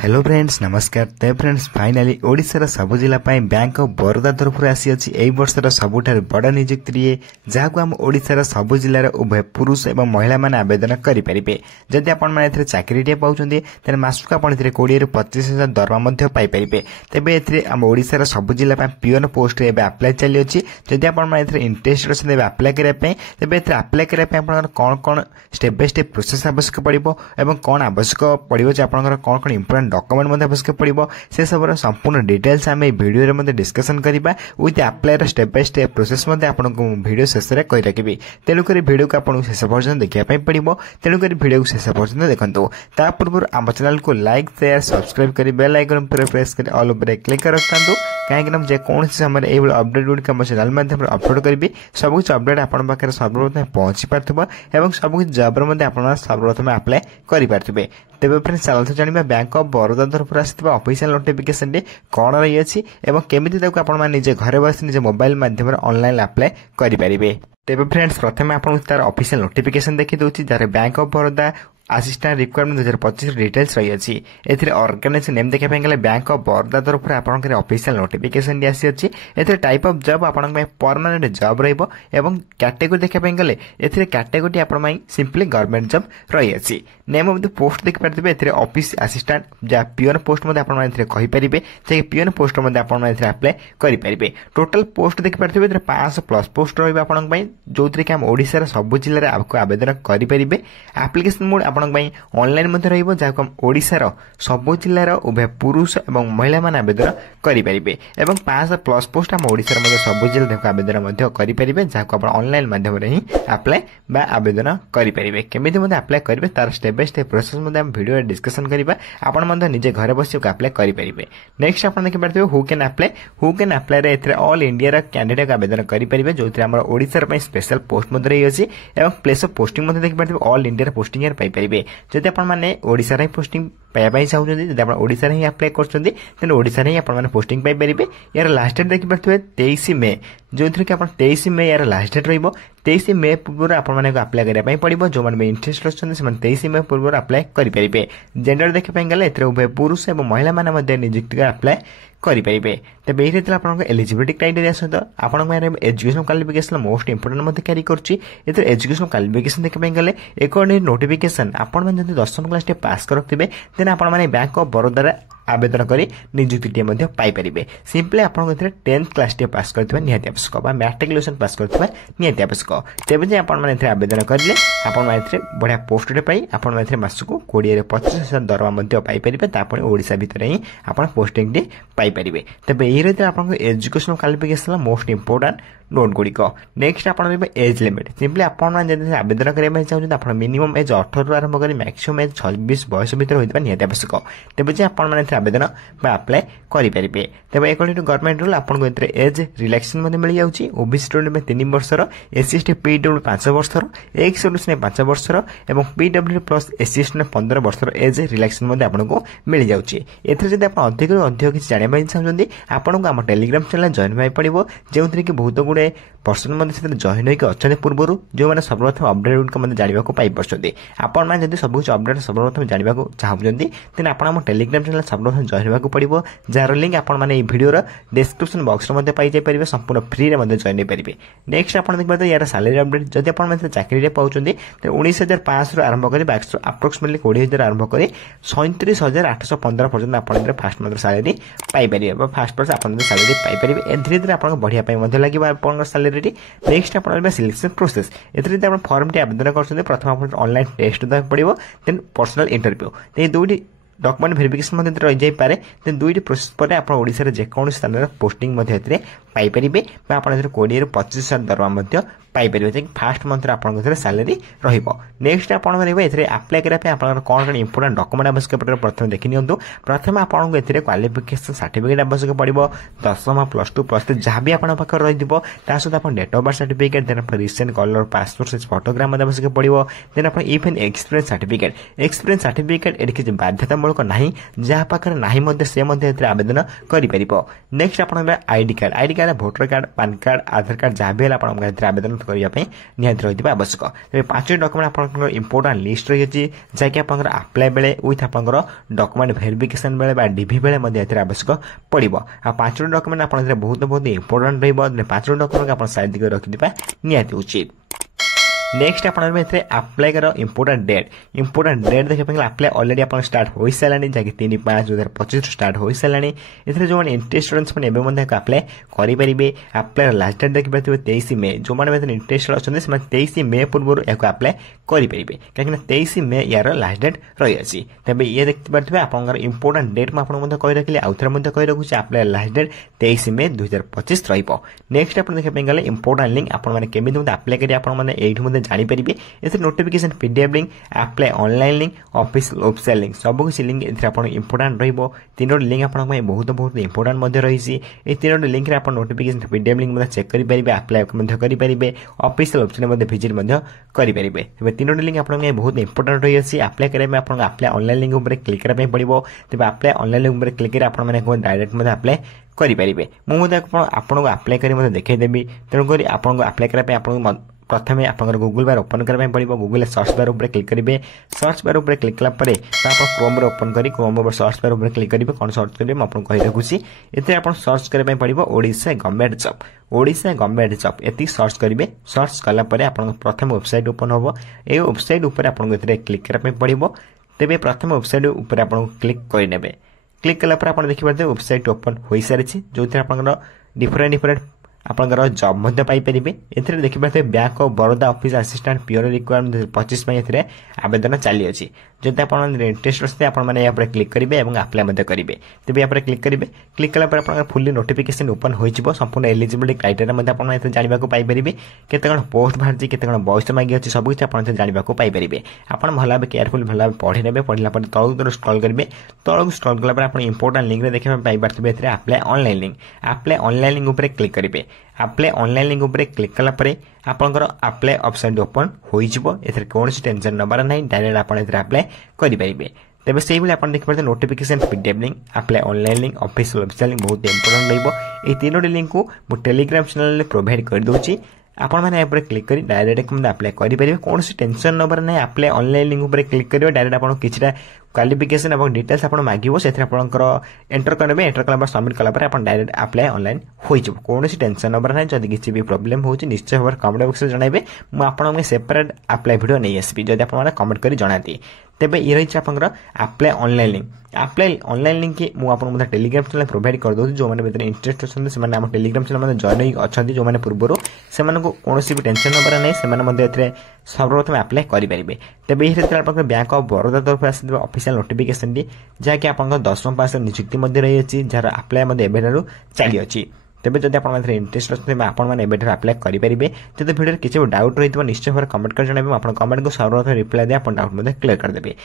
Hello friends नमस्कार। ते friends finally ओडिशार सबु जिला बैंक ऑफ बरोदा तरफ आसी एई वर्षर सबुठार बड़ नियुक्ति जहाँ आम ओडिशार सबु जिलार उभय पुरुष और महिला माने आवेदन करेंगे। जदि आपण मैंने चाकरी पाँच तेज मासक आप 20 ରୁ 25,000 दरमा पाइपर। तेज आम ओडिशार सबु जिला पिओन पोस्ट आप्लाय चली जदि आप इंटरेस्ट अच्छे आप्लाय करने तेज आप्लाय करने कौन कौन स्टेप बाय स्टेप प्रोसेस आवश्यक पड़ो और कौन आवश्यक पड़ो कौन कौन इंपोर्टेंट डॉक्यूमेंट आवश्यक पड़ो से सब संपूर्ण डिटेल्स आम वीडियो में डिस्कशन करवा विथ आप्लायर स्टेप बाय स्टेप प्रोसेस आपको वीडियो शेष में कही रखी। तेणुक वीडियो को आपको शेष पर्यटन देखा पड़ो। तेणुक वीडियो को शेष पर्यटन देखो। ता पूर्व आम चैनल को लाइक शेयर सब्सक्राइब कर बेल आइकन पर प्रेस कर ऑल उपर क्लिक कर रखता कहीं जेकोसी समय ये अपडेट गुड़िक आम चैनल माध्यम अपलोड करी सबकुछ अपडेट आपन पाखे सर्वप्रथम पहुंची पार्थिव और सबकुछ जॉब आप सर्वप्रथम आप्लाय करेंगे। तेज फ्रेंड्स चलते जाना बैंक ऑफ बरोदा तरफ आसवा ऑफिशियल नोटिफिकेशन कौन रही और केमी निजे घरे बस निजे मोबाइल माध्यम ऑनलाइन आप्लाय करेंगे। तेज फ्रेंड्स प्रथम आपको तार ऑफिशियल नोटिफिकेशन देखी दूसरी jar bank of Baroda assistant requirement 2025 details रही है। ऑर्गेनाइजेशन नेम देखा गले बैंक ऑफ बरोदा तरफ आपंकर ऑफिशियल नोटिफिकेशन आसी टाइप ऑफ जॉब आपण परमानेंट जॉब रही कैटेगरी देखा गले कैटेगरी आपण सिंपली गवर्नमेंट जॉब रही है। नेम ऑफ द पोस्ट देखि पारे ऑफिस असिस्टेंट जहाँ पिओन पोस्ट कहींपारे पिओन पोस्ट आप्लाय करेंगे। टोटल पोस्ट देखि पारे 500 प्लस पोस्ट रही जो कि आम ओडिशार सबु जिले में आपको आवेदन करेंगे। एप्लिकेशन मोड ऑनलाइन जहाँ हम ओडिशार सबु जिलार उभय पुरुष और महिला मान आवेदन करेंगे। 500 प्लस पोस्ट आम ओडिशार सबु जिले आवेदन करेंगे जहाँ आप ऑनलाइन माध्यम ही आप्लाय आवेदन करेंगे। केमी आप्लाय करेंगे तार step by step process video discussion करवा आपण निजे घर बस आप्लाय करेंगे। नेक्स्ट आप देखिए who can apply all India candidate आवेदन करेंगे जो ओडिशार स्पेशल पोस्ट रही है और प्लेस ऑफ पोस्टिंग देखिए ऑल इंडिया पोस्टिंग पाइपर। जदि आपने ओडिशार पोस्टिंग पाइबा चाहते जब आप ओडिशार ही आप्लाय कर ओडिशार ही आप पोस्टिंग पाइपर। यार लास्ट डेट देखिए 23 मे जो कि आप 23 मे यार लास्ट डेट रही 23 मे पूर्व आपको आप्लाय करने पड़ो। जो मैंने इंटरेस्ट अच्छे 23 मे पूर्व आप्लाय करेंगे। जेंडर देखा गले उभय पुरुष और महिला माने नियुक्ति आप्लाय करेंगे। तेज ये आप एलिजिबिलिटी क्राइटेरिया सहित आपको एजुकेशन क्वालिफिकेशन मोस्ट इंपोर्टेंट क्यारी कर एजुकेशन क्वालिफिकेशन देखा गले अकॉर्डिंग टोटिफिकेशन आपण 10वीं क्लास पास करते देन आपने बैंक ऑफ बरोदा आवेदन कर नियुक्ति पाइपर। सिंपली आपको 10th क्लास पास करते निहाती आवश्यक मैट्रिकुलेशन पास करते निहाती आवश्यक। तेज आपने आवेदन करेंगे आपड़ बढ़िया पोस्ट आप मासक 20 ରୁ 25,000 दरमा पाइपर। ओडिशा भितर ही आप पोस्टिंग पाइपर। तेज ये आपको education qualification most important note गुड़िक। नेक्स्ट आप एज लिमिट सिंपली आपड़ी आवेदन करने चाहते आप मिनिमम एज 18 ରୁ आरंभ कर मैक्सिमम एज 26 बयस भर होता निहाती आवश्यक। तेज आप आवेदन आप्लाय करेंगे। तेज अकॉर्डिंग टू गवर्नमेंट रूल आपको एज रिलैक्सेशन मिल जाऊँगी। ओबीसी स्टूडेंट में 3 वर्षर एससी एसटी पीडब्ल्यू 5 वर्षर एक्स सर्विस 5 वर्षर और पीडब्ल्यू प्लस एससी एसटी 15 वर्षर एज रिलैक्सेशन आपको मिल जाऊँगी। एथिरे आप अधिक अधिक किसी जानवाई चाहते आपको आम टेलीग्राम चैनल जॉइन होगा पड़ो जो कि बहुत गुड़े पर्सन जॉइन होकर अच्छा पूर्व जो मैंने सर्वप्रथम अपडेट गुड़िक जानवा पाइपर। आपड़ी सब अपडेट सर्वप्रथम जानवा चाहते देन आप टेलीग्राम चैनल सर्वप्रथम जॉइन होगा पड़ो जार लिंक आपने भिडियो डिस्क्रिप्शन बॉक्स में पाइपर संपूर्ण फ्री में जॉइन हो पारे। नेक्स्ट आप देखिए यार सैलरी अपडेट जब आप चाकरी पाँच 19,500 ରୁ आरंभ कर अप्रोक्सीमेटली 20,000 आरंभ कर 37,815 पर्यटन आप fast month salary Piper. Fast month आप सैलरी पाइपर। धीरे धीरे आप बढ़िया लगे आप सैलरी। नेक्स्ट आप सिलेक्शन प्रोसेस ये फॉर्म टी आवेदन कर प्रथम आप ऑनलाइन टेस्ट देवाक पड़ो देन पर्सनल इंटरव्यू ये दुईटी डॉक्यूमेंट वेरिफिकेशन रही जापे। देन दुईटी प्रोसेस पर आप ओडिशा जेकोसी स्थान में पोस्टिंग पाइपर। आप 20 ରୁ 25,000 दरमा पाइपर फास्ट मंथ आपंकर सैलरी नेक्स्ट आप आप्लाय करने कौन कौन इंपोर्टेंट डॉक्यूमेंट आवश्यक पड़े प्रथम देखी नियंतु। प्रथम आपको क्वालिफिकेशन सर्टिफिकेट आवश्यक पड़ो 10th प्लस 2 प्लस 3 जहाँ भी आपको रही सहित आप date of birth certificate then recent colour passport size photograph आवश्यक पड़ो। देन आप इवन एक्सपीरियंस सर्टिफिकेट ये किसी बाध्यतामूलक ବାଧ୍ୟତାमूलक नाही जहाँ पाखरे नाही मध्ये से मध्ये एथिरे आवेदन करि परिबो। नेक्स्ट आपनकर ID card voter card PAN card Aadhaar card जहाँ भी आपन एथिरे आवेदन करिया पई निहात रहिबा आवश्यक। ते 5 डॉक्यूमेंट आपनकर इंपोर्टेंट लिस्ट रही अछि जाकि आपनकर अप्लाई बेले विथ आपनकर डॉक्यूमेंट वेरिफिकेशन बेले बा डीवी बेले मध्ये एथिरे आवश्यक पड़िबो। आ 5 डॉक्यूमेंट आपन एथिरे बहुत इंपोर्टेंट रहइबो। 5 डॉक्यूमेंट आपन साइड दिके रखि दिबा निहात उचित। नेक्स्ट आपन अप्लाई कर इंपोर्टेंट डेट देखिए अप्लाई ऑलरेडी आप स्टार्ट हो सारे जैसे 3/5/2025 स्टार्ट हो सारे इधर जो इंटरेस्ट स्टूडेंट्स मैंने अप्लाई करेंगे। अप्लाई लास्ट डेट देखिए 23 मे जो मैंने इंटरेस्ट अच्छा 23 मे पूर्व या अप्लाई करेंगे कहीं 23 मे यार लास्ट डेट रही है। तेज ये देखते पारे आप इंपोर्टेंट डेट मुझे कही रखी आउ थे कही रखुच्छे अप्लाई लास्ट डेट 23 मे 2025 नेक्स्ट आप देखिए गले इंपोर्टेंट लिंक आपमि अप्लाई करेंगे जानीपारे इस notification PDF link apply online link official website link सब किसी लिंक इंपोर्टेंट रही। 3 लिंक आप बहुत इंपोर्टेंट रही। 3 लिंक रे आप नोटिफिकेशन पीडीएफ लिंक चेक करेंगे अप्लाई करेंगे ऑफिशियल वेबसाइट विजिट करेंगे। तेज 3 लिंक आप बहुत इंपोर्टेंट रही है। अप्लाई करेंगे आप अप्लाई ऑनलाइन लिंक क्लिक करने पड़ो। तेज अप्लाई ऑनलाइन लिंक क्लिक कर डायरेक्ट अप्लाई करेंगे। मुझे आपको अप्लाई कर देखईदेवी तेणुक आपको अप्लाई करने प्रथम आप गूगल बार ओपन करने पड़ो। गूगल सर्च बार उपर क्लिक करेंगे। सर्च बार उपर क्लिक कलापर आप क्रोम ओपन कर क्रोम सर्च बार उपर क्लिक करेंगे। कौन सर्च करेंगे मुझे कही रखुच्छी ये आप सर्च करने पड़ो ओडिशा गवर्नमेंट जॉब ये सर्च करेंगे। सर्च कलापर आप प्रथम वेबसाइट ओपन हम ये वेबसाइट उपर आपको क्लिक करने पड़ो। तेज प्रथम वेबसाइट उपर आप क्लिक करेंगे। क्लिक कलापर आप देखिए वेबसाइट ओपन हो सारी जो आप डिफरेंट आपंकर जॉब पाइपर। एथिरे देखिए bank of Baroda office assistant PO requirement 2025 में आवेदन चली अच्छी। जब आप इंटरेस्ट अच्छे आप क्लिक करेंगे और अप्लाई करेंगे। तेज यहाँ क्लिक करेंगे। क्लिक कलापर आप फुल्ली नोटिफिकेशन ओपन हो संपूर्ण एलिजिबिलिटी क्राइटेरिया आप जानवाक पाइपर केत पोस्ट बाहर केत बयस मागी अच्छी सब किसी आप जानवाक पाइपर। आप भल भाव केयरफुल भल भाव पढ़ी ने पढ़ला तलू स्क्रॉल करेंगे। तलू स्क्रॉल कलापर आप इंपोर्टेंट लिंक देखा पाइपर अप्लाई ऑनलाइन लिंक उपर क्लिक करेंगे। अप्लाई ऑनलाइन लिंक उपर क्लिक कलापर आपंकर अप्लाई ऑप्शन ओपन हो कौन टेंशन नबार ना डायरेक्ट आप अप्लाई करेंगे। तेज से आप देखिए notification PDF link apply online link official website link बहुत इंपोर्टेंट रही। 3 लिंक को मुझे टेलीग्राम चैनल प्रोवाइड कर दूसरी आपण मैंने क्लिक कर डायरेक्ट अप्लाई करेंगे। कौन टेंशन नंबर ना अप्लाई ऑनलाइन लिंक उपर क्लिक करेंगे। डायरेक्ट आप किसी क्वालिफिकेशन और डिटेल्स आप मांगो से एंटर करेंगे। एंटर कला सबमिट कलापर आप डायरेक्ट अप्लाई ऑनलाइन हो कौन टेंशन नंबर ना। जब किसी भी प्रोब्लेम हो निश्चय भाव कमेंट बॉक्स में जनइबे मुझे सेपरेट अप्लाई वीडियो नहीं आसबि जब आप कमेंट कर जनाती। तेज ये रही है apply online link. Apply online link मुझे टेलीग्राम चैनल प्रोवाइड कर दूसरी जो मैंने इंटरेस्ट अच्छे टेलीग्राम चैनल जॉइन अच्छा जो मैंने पूर्व से कौन भी टेंशन नंबर नहीं सर्वप्रथम अप्लाई करेंगे। तेज ये बैंक ऑफ बड़ौदा तरफ आस ऑफिशियल नोटिफिकेशन जहाँकि आप 10वीं पास नियुक्ति रही जार अप्लाई एवं चली अच्छी। तेज जब आप इंटरेस्ट अच्छे आप अप्लाई करेंगे। जब वीडियो किसी डाउट रही निश्चय भाव कमेंट कर जनइबे। आप कमेंट को सर्वप्रथम रिप्लाई दे आप डाउट क्लियर करदेवे।